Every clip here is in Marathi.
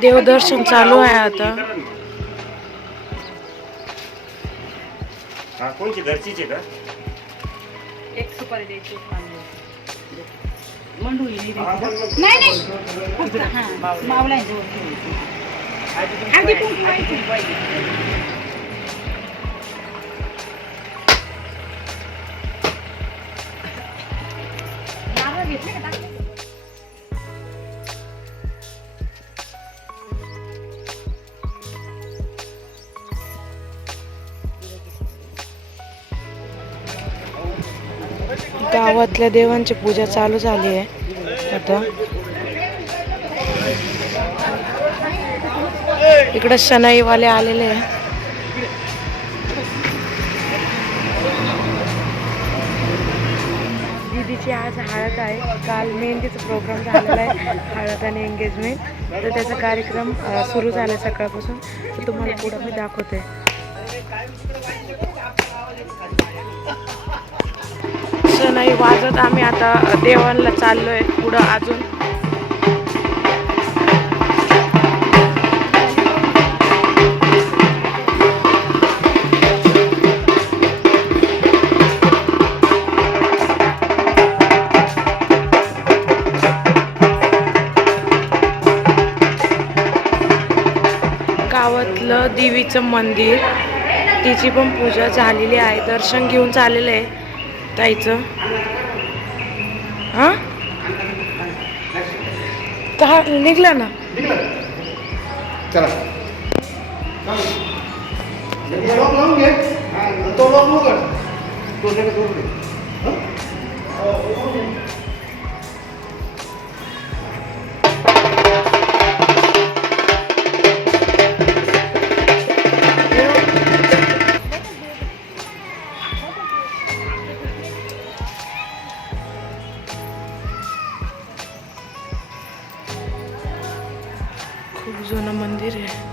देवदर्शन चालू आहे आता. हा कोणची घरचीच आहे का? एक सुपारी द्यायची मंडुळी नाही द्यायची. नाही फक्त मावला घेतले का? गावातल्या देवांची पूजा चालू झाली आहे आता. इकडे शनाईवाले आलेले आहे. दीदीची आज हळद आहे. काल मेहंदीचा प्रोग्राम झालेला आहे, हळद आणि एंगेजमेंट. तर त्याचा कार्यक्रम सुरू झाला सकाळपासून. तर तुम्हाला पुढे मी दाखवते. शनाई वाजत आम्ही आता देवांना चाललोय पुढं अजून. गावातलं देवीचं मंदिर, तिची पण पूजा झालेली आहे. दर्शन घेऊन चाललेलं आहे ताईचं. हा का निघला ना. चला लॉक लावून घे. तो लॉक उघड. तो लगेच उघड. खूप जुनं मंदिर आहे.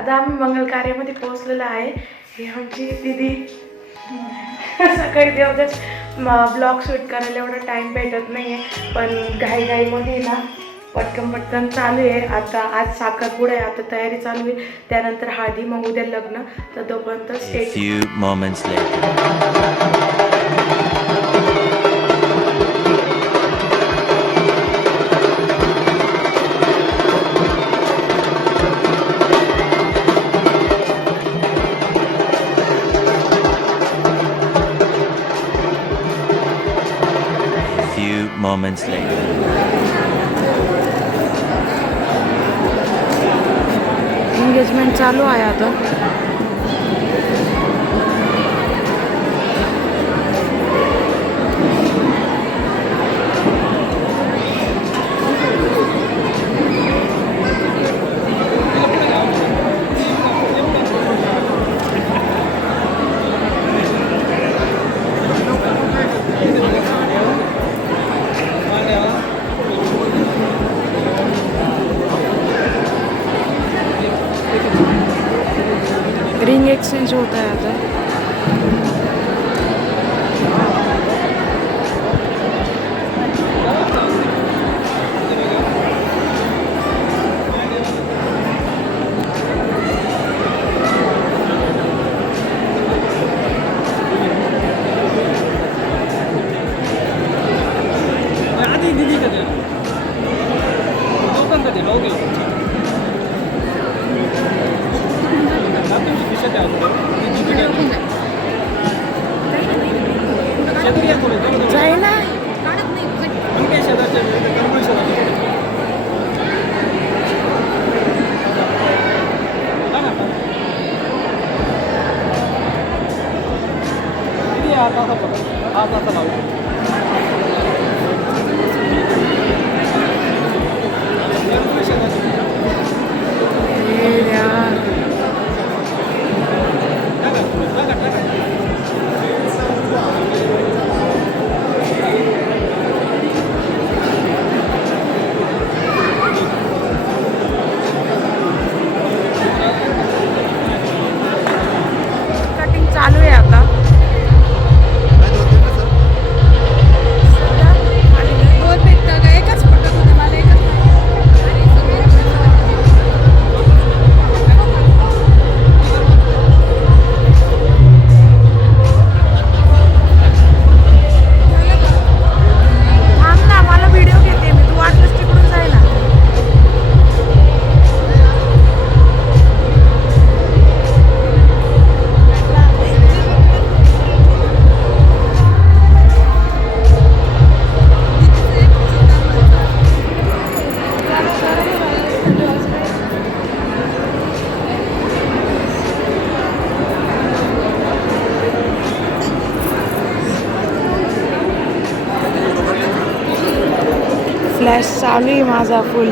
आता आम्ही मंगल कार्यामध्ये पोहोचलेलो आहे. ही आमची दीदी. सकाळी देवदर्शन ब्लॉग शूट करायला एवढा टाईम भेटत नाही आहे, पण घाईघाईमध्ये ना पटकन चालू आहे. आता आज साखरपुडा आहे, आता तयारी चालू आहे. त्यानंतर हळदी, मग उद्या लग्न. तर तोपर्यंत moments later. एंगेजमेंट चालू आहे आता. जाय ना. कटिंग चालू आहे आता. दोन भेटतं का? एकच फोटो होते मला एकच थांब ना, मला व्हिडिओ घेते मी. तू वाटलंस तिकडून जाय ना. फ्लॅश चालू आहे माझा फुल.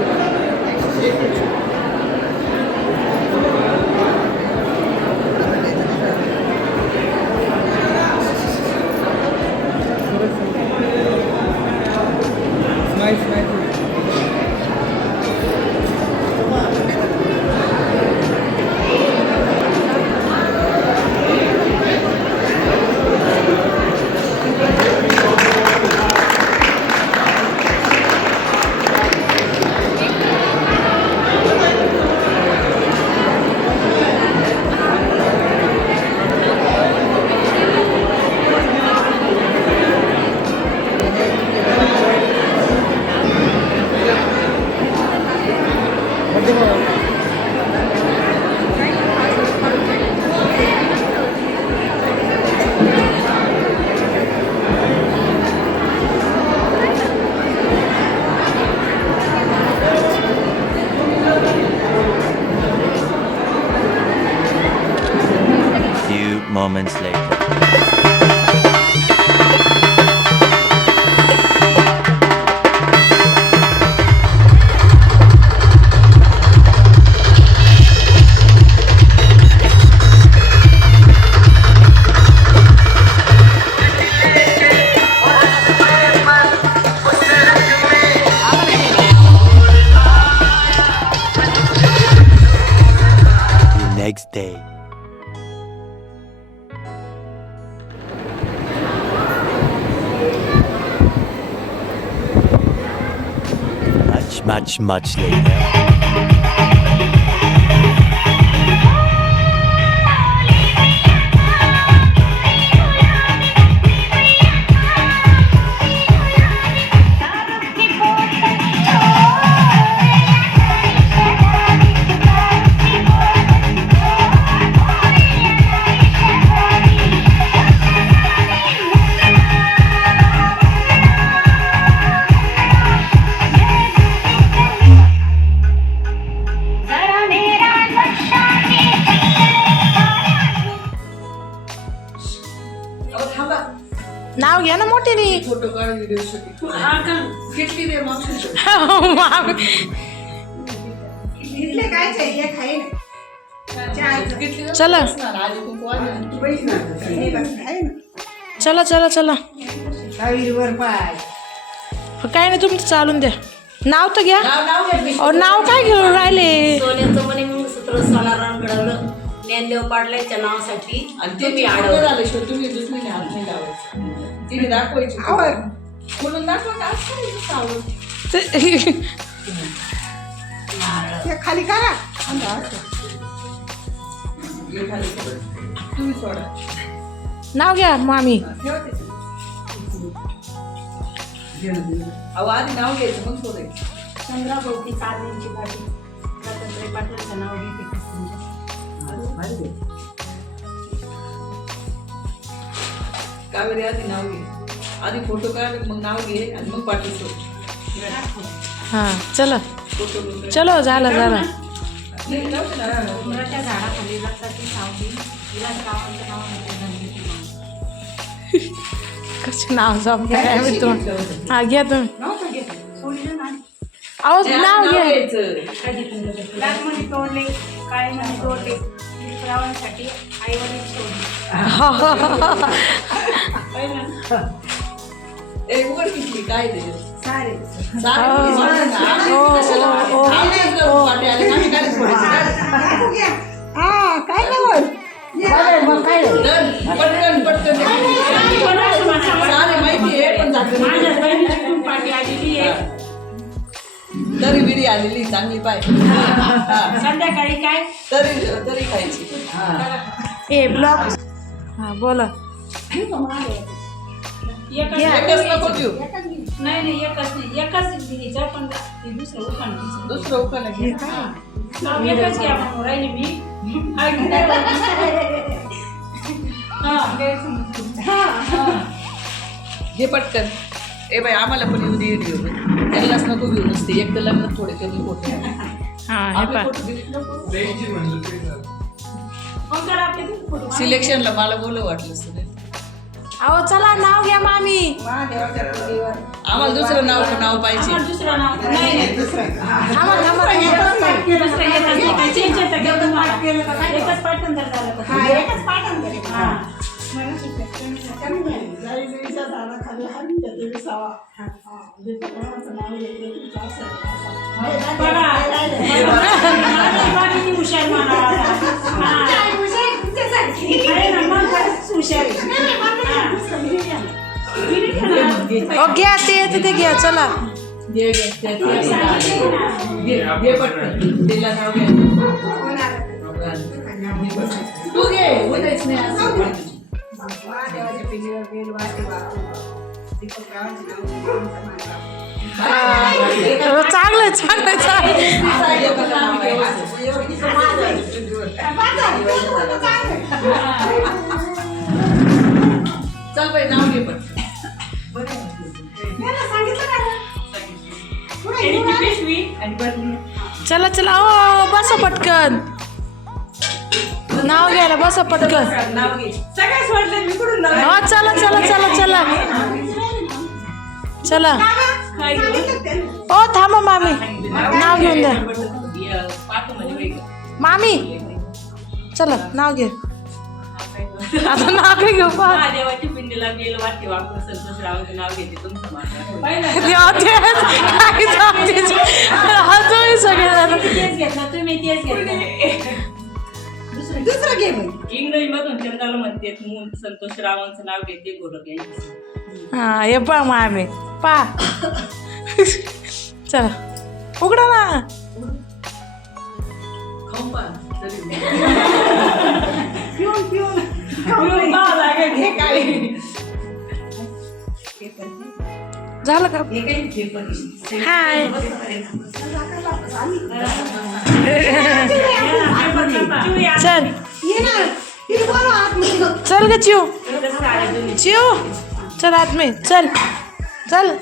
Few moments later. The next day. Much later. नाव घ्या ना मोठीने. फोटो काढ व्हिडिओ शूटिंग किटली दे मावशी. चला चला चला चला. काय नाही तुमचं चालून द्या. नाव तर घ्या. अहो नाव काय घेऊन राहिले. सोन्याचं म्हणे मंगळसूत्र सोनारानं घडवलं ज्ञानदेव पाटलांच्या नावासाठी आणि तुम्ही अडवलं. तुम्ही दुसरीने हात नाही लावायचं. तिने दाखवायची म्हणून दाखवा का खाली करा. तुम्ही सोडा. नाव घ्या मामी. अहो आधी नाव घ्यायचं मग सोडायचं. चंद्राभोवती चालण्याची गाडी दत्तात्रय पाटलांचं नाव घेते. कावेरी आधी नाव घे. आधी फोटो काढ मग नाव घे आणि मग पाठवतो हां चला चलो झालं झालं उमराच्या झाडाखाली लक्षात सावली तिला गावाचं नाव कसं नाव जमतं काय मी तुम्हाला हां घ्या तुम्ही नव्हतं घेत सोडलं ना अहो नाव घ्या मणी तोडले काळे मणी तोडले मित्रांसाठी आईवडील सोडले उघड किती काय ते सारे पटकन पटकन माहिती आहे पण माझ्या बहिणीची खूप पाठी आलेली आहे तरी बिडी आलेली चांगली पाय संध्याकाळी काय तरी तरी खायची ए ब्लॉग हां बोला एकच नको देऊ नाही एकच नाही एकच घ्यायचं पण ते दुसरं उखाण घ्यायचं दुसरं उखाणं घे नाव एकच घ्या म्हणून राहिली मी घे पटकन ए बाई आम्हाला पण येऊ दे व्हिडिओ त्यांनाच नको घेऊ नसते एक तर लग्न थोडे कमी फोटो हां हे पहा फोटो डिलीट नको मग करा आपले किती फोटो सिलेक्शनला मला बोलू वाटलं सगळं अहो चला नाव घ्या मामी आम्हाला दुसरं नाव पाहिजे आम्हाला दुसरं नाव नाही नाही थांबा थांबा दुसरं एकच नाही काय चेंज येतं का तुम्हाला एकच पाठांतर झालं का एकच पाठांतर हां किती हुशार म्हणावा ओ घ्या ते तिथे घ्या चला घे पटकन तिला नाव घे तू घे उद्याच नाही असं चांगलं चांगलं चल बाई नाव घे पण चला चला ओ बसा पटकन नाव घ्यायला बसा पटकन नाव घे हा चला चला चला चला चला ओ थांबा मामी नाव घेऊन द्या मामी चला नाव घे आता नाव घे घेऊ पा देवाची पिंडीला गेलं वाटते वापरून संतोष रावांचं नाव घेते तुमचं तेच घेतलं तुम्ही तेच घेतलं दुसरं घे इंग्रजी मधून चंद्राला म्हणते संतोष रावांचं नाव घेते गोरख यांचं हा हे पा मामी पा चला उघडा ना खाऊन पहा तरी झालं का हाय चल चल ग चिव चिव चल आत में चल चल